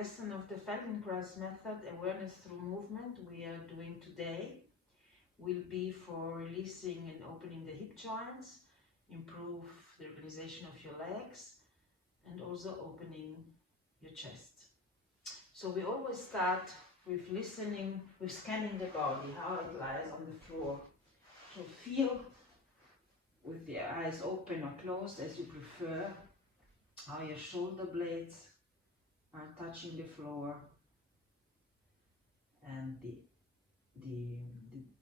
lesson of the Feldenkrais method, awareness through movement, we are doing today will be for releasing and opening the hip joints, improve the organization of your legs, and also opening your chest. So we always start with listening, with scanning the body, how it lies on the floor. So feel with the eyes open or closed as you prefer, how your shoulder blades are touching the floor and the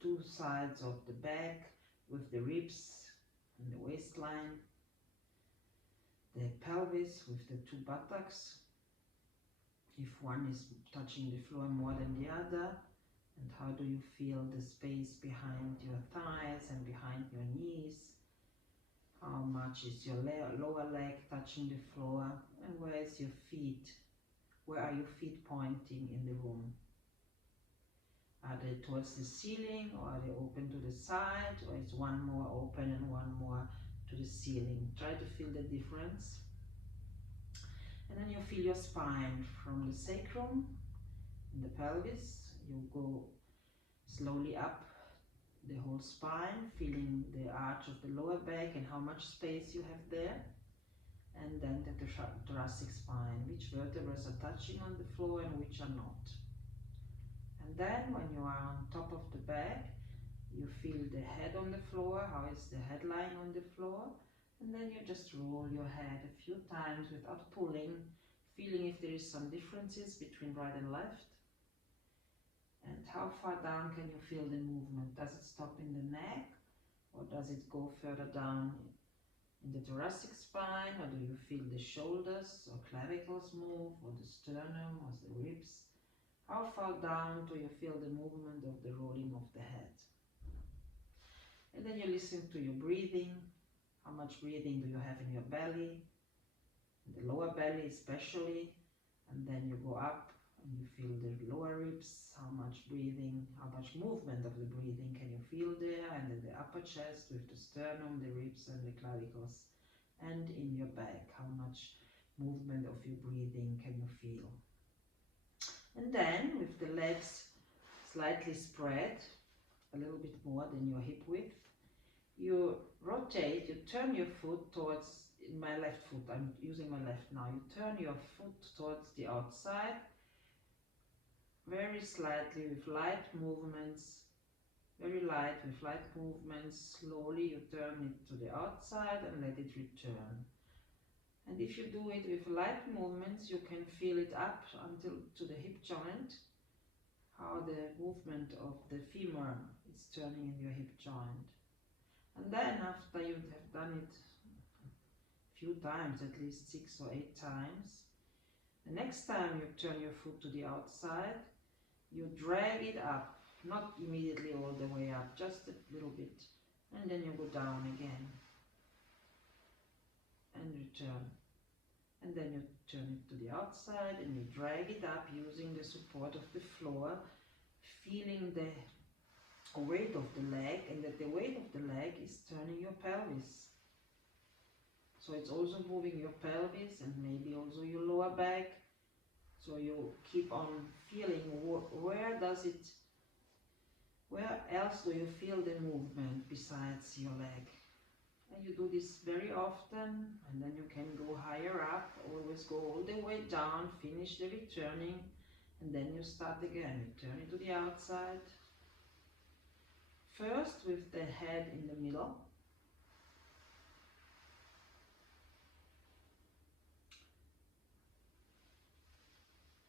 two sides of the back with the ribs and the waistline, the pelvis with the two buttocks, if one is touching the floor more than the other, and how do you feel the space behind your thighs and behind your knees, how much is your lower leg touching the floor, and where is your feet, where are your feet pointing in the room. Are they towards the ceiling, or are they open to the side, or is one more open and one more to the ceiling? Try to feel the difference. And then you feel your spine from the sacrum and the pelvis. You go slowly up the whole spine, feeling the arch of the lower back and how much space you have there. And then the thoracic spine, which vertebrae are touching on the floor and which are not. And then when you are on top of the back, you feel the head on the floor, how is the head lying on the floor, and then you just roll your head a few times without pulling, feeling if there is some differences between right and left. And how far down can you feel the movement? Does it stop in the neck, or does it go further down in the thoracic spine, or do you feel the shoulders or clavicles move, or the sternum or the ribs? How far down do you feel the movement of the rolling of the head? And then you listen to your breathing. How much breathing do you have in your belly, in the lower belly especially? And then you go up and you feel the lower ribs. How much breathing, how much movement of the breathing can you feel there? And in the upper chest with the sternum, the ribs and the clavicles. And in your back, how much movement of your breathing can you feel? And then with the legs slightly spread, a little bit more than your hip width, you rotate, you turn your foot towards, in my left foot, I'm using my left now, you turn your foot towards the outside, very slightly with light movements, very light with light movements, slowly you turn it to the outside and let it return. And if you do it with light movements, you can feel it up until to the hip joint, how the movement of the femur is turning in your hip joint. And then after you have done it a few times, at least 6 or 8 times, the next time you turn your foot to the outside, you drag it up, not immediately all the way up, just a little bit, and then you go down again and return. And then you turn it to the outside and you drag it up using the support of the floor, feeling the weight of the leg, and that the weight of the leg is turning your pelvis. So it's also moving your pelvis and maybe also your lower back. So you keep on feeling where else do you feel the movement besides your leg. And you do this very often, and then you can go higher up, always go all the way down, finish the returning, and then you start again. You turn it to the outside. First with the head in the middle.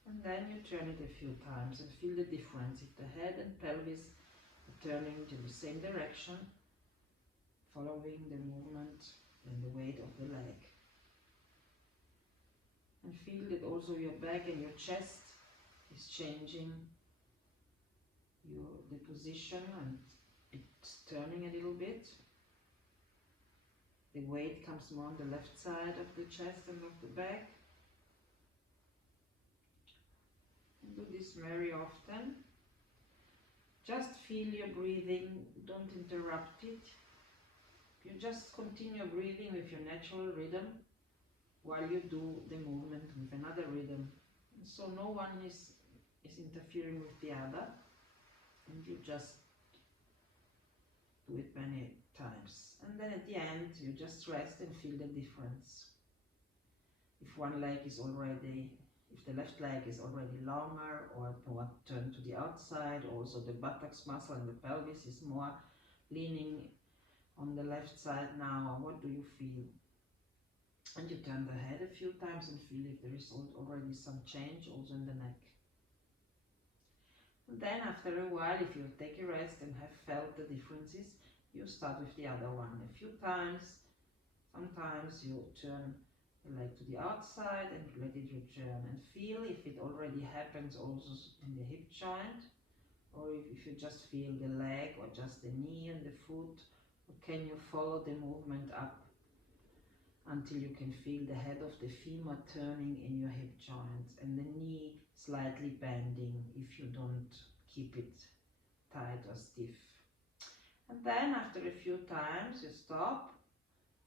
And then you turn it a few times and feel the difference if the head and pelvis are turning to the same direction, following the movement and the weight of the leg. And feel that also your back and your chest is changing the position, and it's turning a little bit. The weight comes more on the left side of the chest and of the back. And do this very often. Just feel your breathing, don't interrupt it. You just continue breathing with your natural rhythm while you do the movement with another rhythm. so no one is interfering with the other, and you just do it many times. And then at the end you just rest and feel the difference. If one leg is already, if the left leg is already longer or more turned to the outside, also the buttocks muscle and the pelvis is more leaning on the left side now, what do you feel? And you turn the head a few times and feel if there is already some change also in the neck. And then after a while, if you take a rest and have felt the differences, you start with the other one a few times. Sometimes you turn the leg to the outside and let it return and feel if it already happens also in the hip joint, or if you just feel the leg or just the knee and the foot, or can you follow the movement up until you can feel the head of the femur turning in your hip joints and the knee slightly bending if you don't keep it tight or stiff. And then after a few times you stop,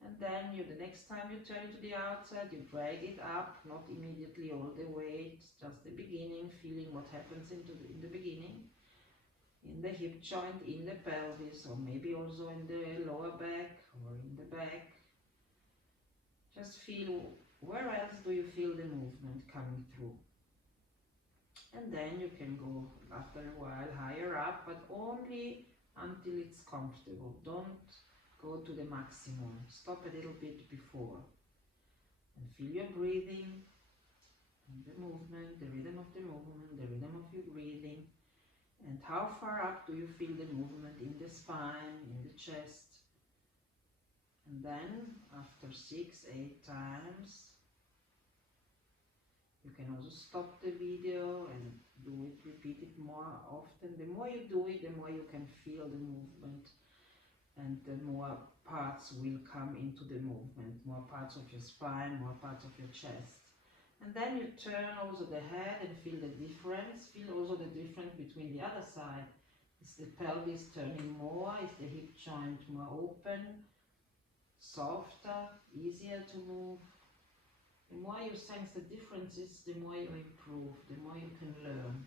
and then the next time you turn it to the outside, you drag it up, not immediately all the way, it's just the beginning, feeling what happens in the beginning, in the hip joint, in the pelvis, or maybe also in the lower back or in the back. Just feel where else do you feel the movement coming through. And then you can go after a while higher up, but only until it's comfortable. Don't go to the maximum. Stop a little bit before. And feel your breathing, and the movement, the rhythm of the movement, the rhythm of your breathing. And how far up do you feel the movement in the spine, in the chest? And then after 6-8 times, you can also stop the video and do it, repeat it more often. The more you do it, the more you can feel the movement, and the more parts will come into the movement, more parts of your spine, more parts of your chest. And then you turn also the head and feel the difference. Feel also the difference between the other side. Is the pelvis turning more? Is the hip joint more open, softer, easier to move? The more you sense the differences, the more you improve, the more you can learn.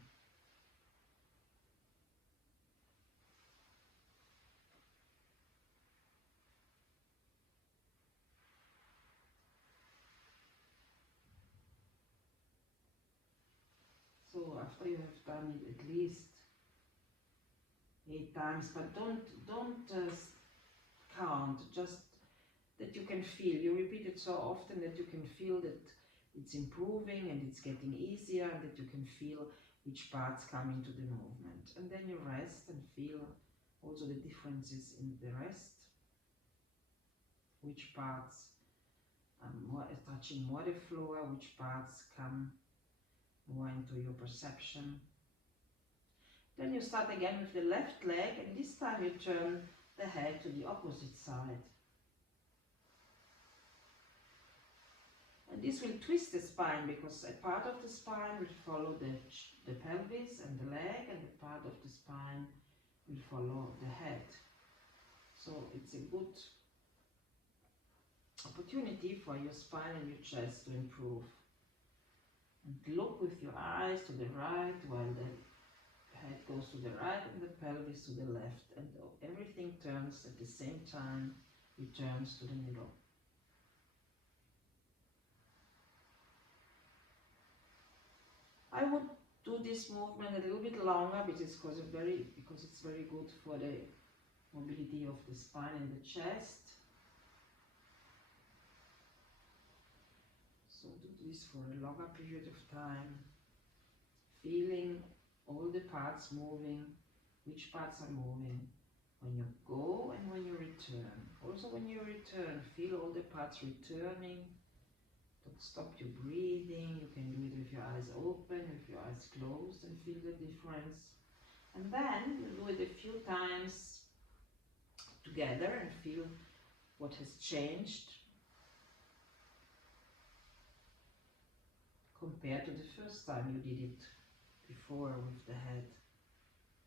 So after you have done it at least 8 times, but don't count, just that you can feel. You repeat it so often that you can feel that it's improving and it's getting easier, and that you can feel which parts come into the movement. And then you rest and feel also the differences in the rest, which parts are touching more the floor, which parts come more into your perception. Then you start again with the left leg, and this time you turn the head to the opposite side. And this will twist the spine, because a part of the spine will follow the pelvis and the leg, and a part of the spine will follow the head. So it's a good opportunity for your spine and your chest to improve. And look with your eyes to the right while the head goes to the right and the pelvis to the left, and everything turns at the same time, returns to the middle. I would do this movement a little bit longer because it's very good for the mobility of the spine and the chest. So do this for a longer period of time, feeling all the parts moving, which parts are moving when you go and when you return. Also when you return, feel all the parts returning. Don't stop your breathing. You can do it with your eyes open, with your eyes closed, and feel the difference. And then you do it a few times together and feel what has changed compared to the first time you did it before with the head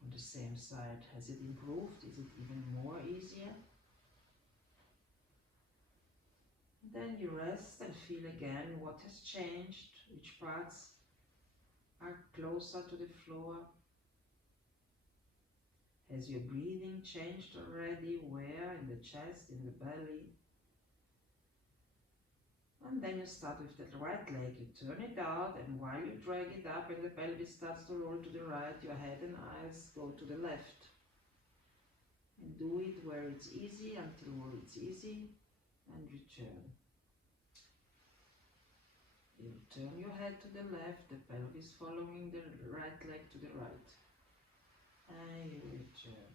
on the same side. Has it improved? Is it even more easier? Then you rest and feel again what has changed, which parts are closer to the floor? Has your breathing changed already? Where? In the chest, in the belly? And then you start with the right leg, you turn it out, and while you drag it up and the pelvis starts to roll to the right, your head and eyes go to the left. And do it where it's easy, until where it's easy, and return. You turn your head to the left, the pelvis following the right leg to the right. And you return.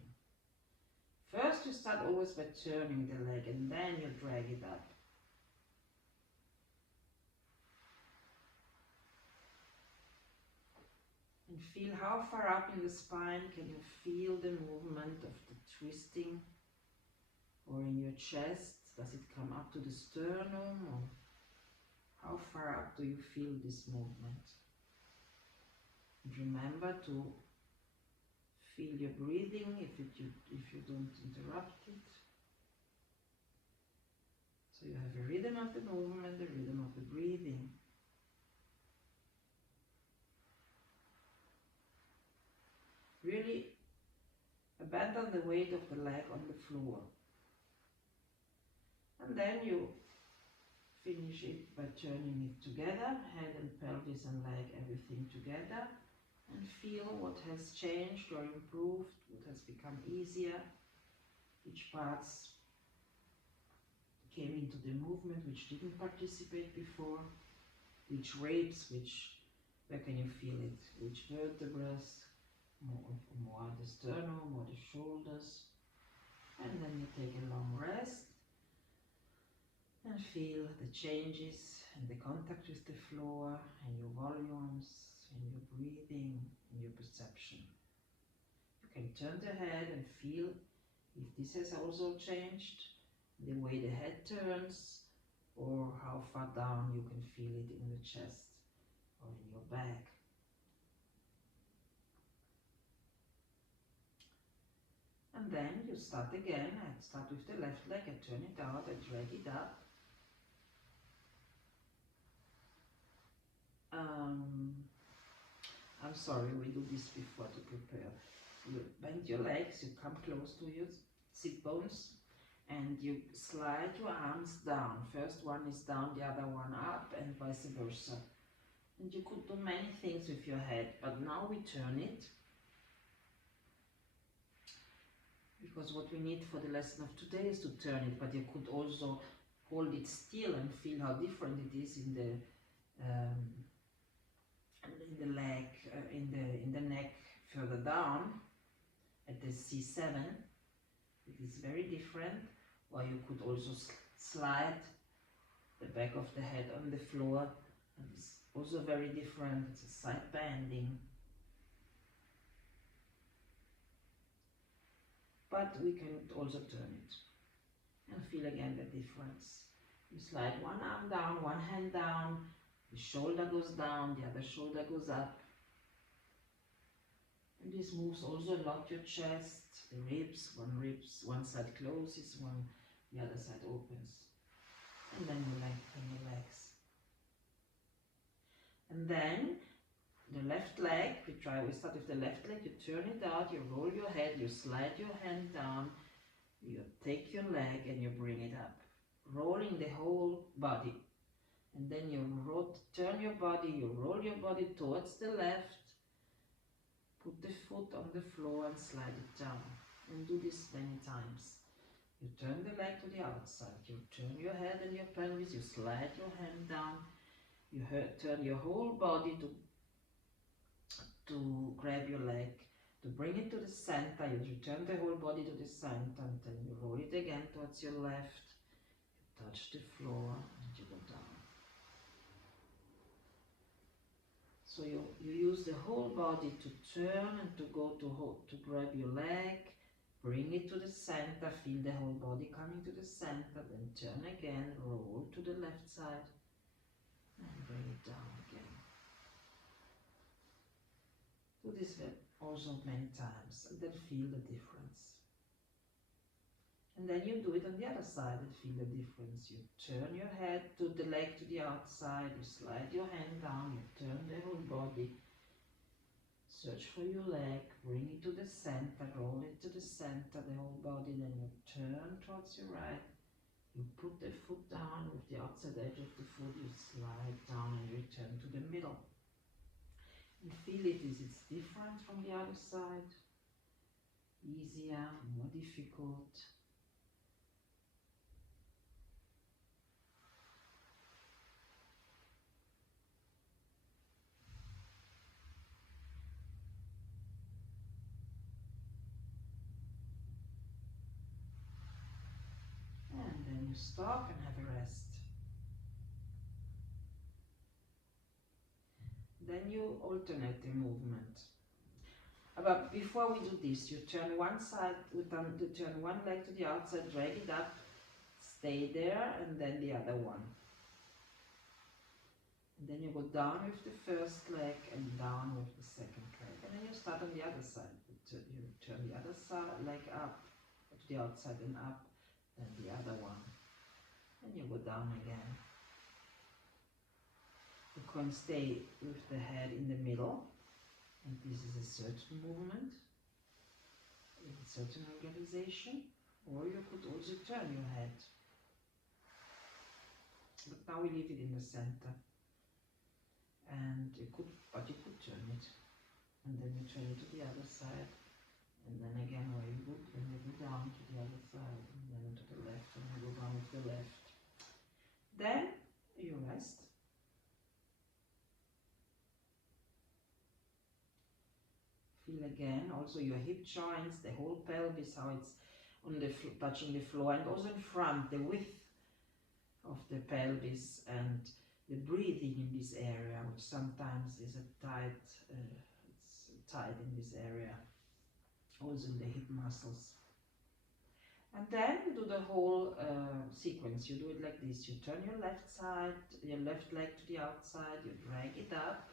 First you start always by turning the leg, and then you drag it up. And feel how far up in the spine can you feel the movement of the twisting, or in your chest, does it come up to the sternum, or how far up do you feel this movement? And remember to feel your breathing if you don't interrupt it. So you have a rhythm of the movement, the rhythm of the breathing. Really abandon the weight of the leg on the floor. And then you finish it by turning it together, head and pelvis and leg, everything together, and feel what has changed or improved, what has become easier, which parts came into the movement which didn't participate before, which ribs, where can you feel it, which vertebrae, more the sternum, more the shoulders. And then you take a long rest and feel the changes and the contact with the floor and your volumes and your breathing and your perception. You can turn the head and feel if this has also changed, the way the head turns, or how far down you can feel it in the chest or in your back. And then you start again. I start with the left leg, I turn it out, I drag it up. I'm sorry, we do this before to prepare. You bend your legs, you come close to your sit bones, and you slide your arms down. First one is down, the other one up, and vice versa. And you could do many things with your head, but now we turn it. Because what we need for the lesson of today is to turn it, but you could also hold it still and feel how different it is in the leg, in the neck further down at the C7. It is very different. Or you could also slide the back of the head on the floor, and it's also very different. It's a side bending. But we can also turn it and feel again the difference. You slide one arm down, one hand down, the shoulder goes down, the other shoulder goes up. And this moves also a lot your chest, the ribs, one side closes, the other side opens. And then you lengthen your legs. And then the left leg, we start with the left leg, you turn it out, you roll your head, you slide your hand down, you take your leg and you bring it up, rolling the whole body. And then you turn your body, you roll your body towards the left, put the foot on the floor and slide it down. And do this many times. You turn the leg to the outside, you turn your head and your pelvis, you slide your hand down, you turn your whole body to grab your leg, to bring it to the center. You return the whole body to the center, and then you roll it again towards your left, you touch the floor and you go down. So you use the whole body to turn and to go to grab your leg, bring it to the center, feel the whole body coming to the center, then turn again, roll to the left side and bring it down again. Do this also many times and then feel the difference. And then you do it on the other side and feel the difference. You turn your head to the leg to the outside, you slide your hand down, you turn the whole body, Search for your leg, bring it to the center, roll it to the center, the whole body, then you turn towards your right. You put the foot down with the outside edge of the foot, you slide down and return to the middle. You feel it is it's different from the other side, easier, more difficult. And then you stop and have a rest. Then you alternate the movement. But before we do this, you turn one side, you turn one leg to the outside, drag it up, stay there, and then the other one. And then you go down with the first leg and down with the second leg. And then you start on the other side. You turn the other side leg up to the outside and up, then the other one. And you go down again. You can stay with the head in the middle. And this is a certain movement, a certain organization, or you could also turn your head. But now we leave it in the center. And you could turn it. And then you turn it to the other side. And then again where you go, then you go down to the other side. And then to the left, and you go down with the left. Then you rest. Feel again also your hip joints, the whole pelvis, how it's on the touching the floor, and also in front, the width of the pelvis and the breathing in this area, which sometimes is it's tight in this area, also in the hip muscles. And then you do the whole sequence. You do it like this. You turn your left side, your left leg to the outside, you drag it up.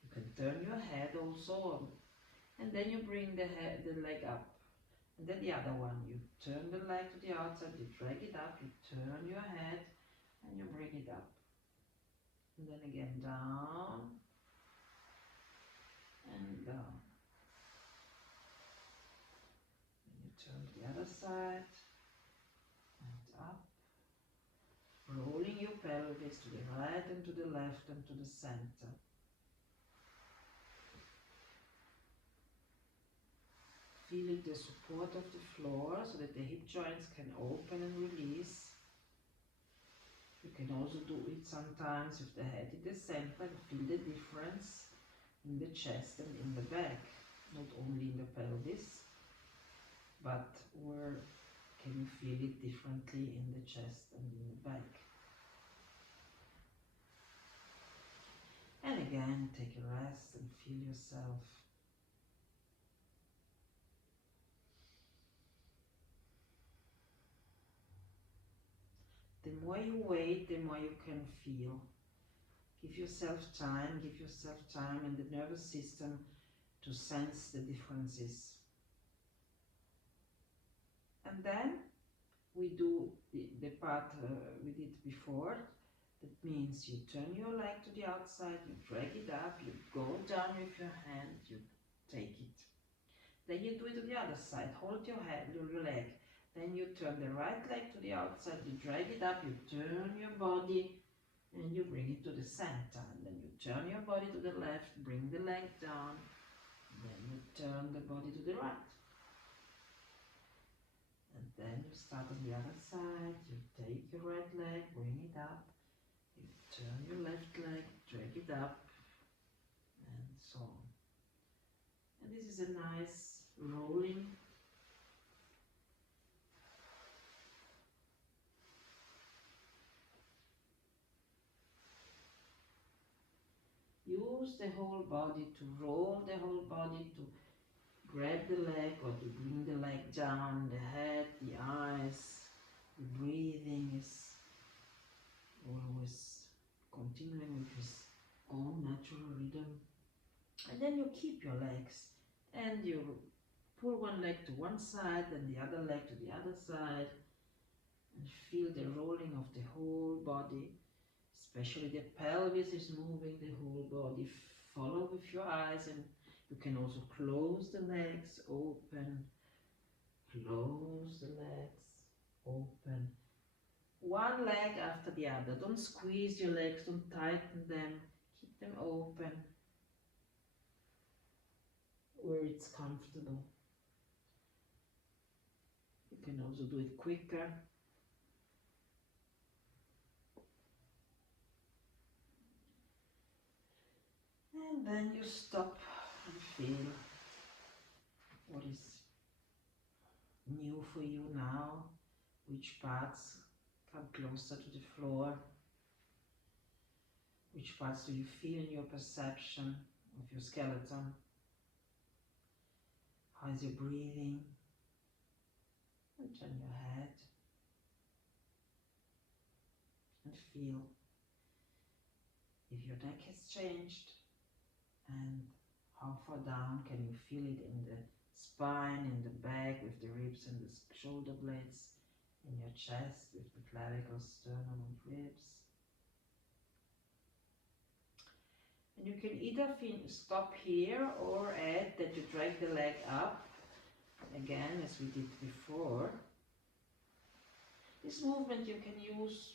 You can turn your head also, and then you bring the leg up, and then the other one. You turn the leg to the outside, you drag it up, you turn your head, and you bring it up, and then again down and down. And you turn to the other side and up, rolling your pelvis to the right and to the left and to the center. Feeling the support of the floor so that the hip joints can open and release. You can also do it sometimes with the head in the center and feel the difference in the chest and in the back. Not only in the pelvis, but where can you feel it differently in the chest and in the back. And again, take a rest and feel yourself. The more you wait, the more you can feel. Give yourself time and the nervous system to sense the differences. And then we do the part we did before. That means you turn your leg to the outside, you drag it up, you go down with your hand, you take it. Then you do it to the other side, hold your leg. Then you turn the right leg to the outside, you drag it up, you turn your body and you bring it to the center. And then you turn your body to the left, bring the leg down, then you turn the body to the right. And then you start on the other side, you take your right leg, bring it up, you turn your left leg, drag it up, and so on. And this is a nice rolling use the whole body to roll the whole body, to grab the leg or to bring the leg down, the head, the eyes. The breathing is always continuing with his own natural rhythm. And then you keep your legs and you pull one leg to one side and the other leg to the other side, and feel the rolling of the whole body. Especially the pelvis is moving, the whole body follow with your eyes, and you can also close the legs, open, close the legs, open. One leg after the other. Don't squeeze your legs, don't tighten them, keep them open where it's comfortable. You can also do it quicker. And then you stop and feel what is new for you now, which parts come closer to the floor, which parts do you feel in your perception of your skeleton, how is your breathing, and turn your head and feel if your neck has changed, and how far down can you feel it in the spine, in the back with the ribs and the shoulder blades, in your chest with the clavicles, sternum and ribs. And you can either stop here or add that you drag the leg up again as we did before. This movement you can use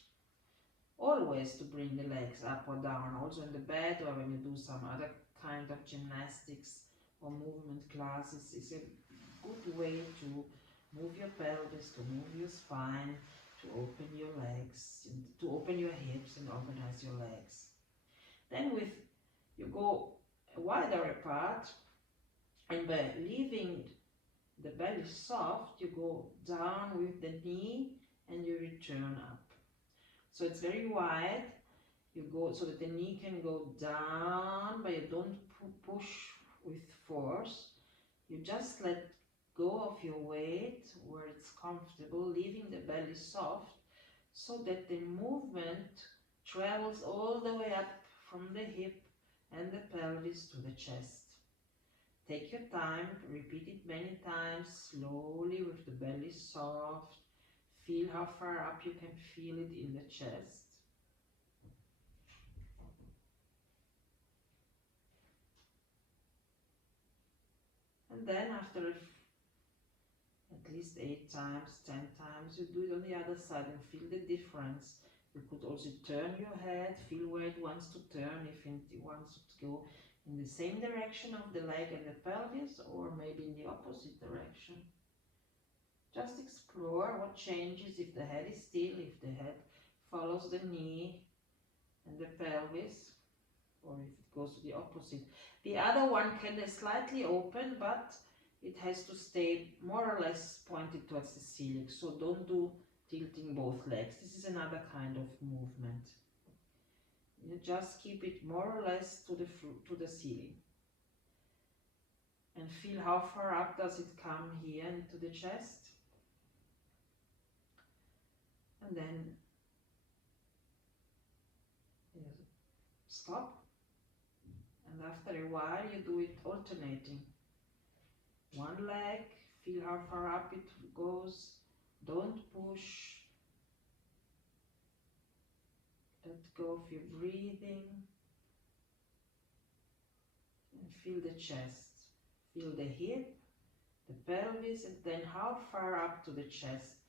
always to bring the legs up or down, also in the bed or when you do some other kind of gymnastics or movement classes. Is a good way to move your pelvis, to move your spine, to open your legs, to open your hips and organize your legs. Then you go wider apart, and by leaving the belly soft, you go down with the knee and you return up. So it's very wide. You go so that the knee can go down, but you don't push with force. You just let go of your weight where it's comfortable, leaving the belly soft, so that the movement travels all the way up from the hip and the pelvis to the chest. Take your time, repeat it many times, slowly with the belly soft. Feel how far up you can feel it in the chest. And then after at least 8 times, 10 times, you do it on the other side and feel the difference. You could also turn your head, feel where it wants to turn, if it wants to go in the same direction of the leg and the pelvis, or maybe in the opposite direction. Just explore what changes if the head is still, if the head follows the knee and the pelvis, or if it goes to the opposite. The other one can be slightly open, but it has to stay more or less pointed towards the ceiling. So don't do tilting both legs. This is another kind of movement. You just keep it more or less to the ceiling. And feel how far up does it come here into the chest. And then stop. And after a while you do it alternating. One leg, feel how far up it goes. Don't push. Let go of your breathing. And feel the chest. Feel the hip, the pelvis, and then how far up to the chest.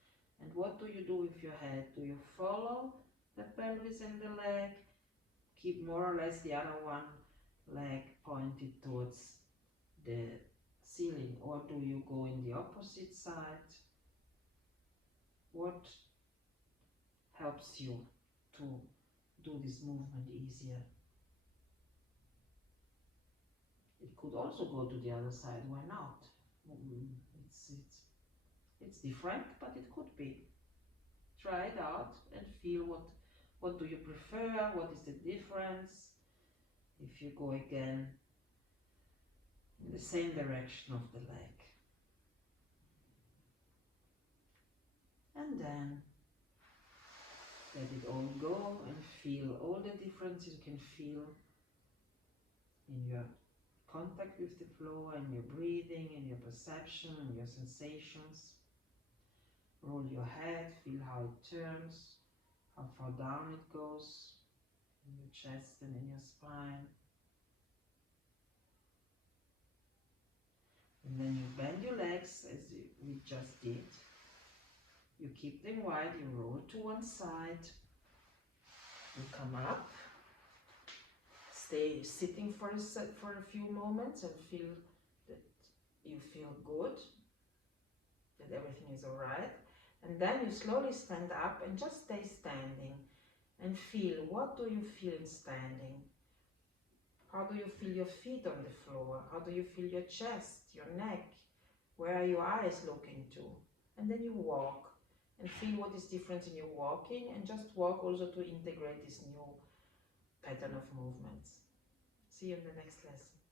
And what do you do with your head? Do you follow the pelvis and the leg? Keep more or less the other one leg pointed towards the ceiling, or do you go in the opposite side? What helps you to do this movement easier? It could also go to the other side, why not? It's different, but it could be. Try it out and feel what do you prefer, what is the difference if you go again in the same direction of the leg. And then let it all go and feel all the differences you can feel in your contact with the floor, and your breathing, and your perception, and your sensations. Roll your head, feel how it turns, how far down it goes in your chest and in your spine. And then you bend your legs as we just did. You keep them wide, you roll to one side, you come up, stay sitting for a few moments and feel that you feel good, that everything is alright. And then you slowly stand up and just stay standing and feel, what do you feel in standing? How do you feel your feet on the floor? How do you feel your chest, your neck? Where are your eyes looking to? And then you walk and feel what is different in your walking, and just walk also to integrate this new pattern of movements. See you in the next lesson.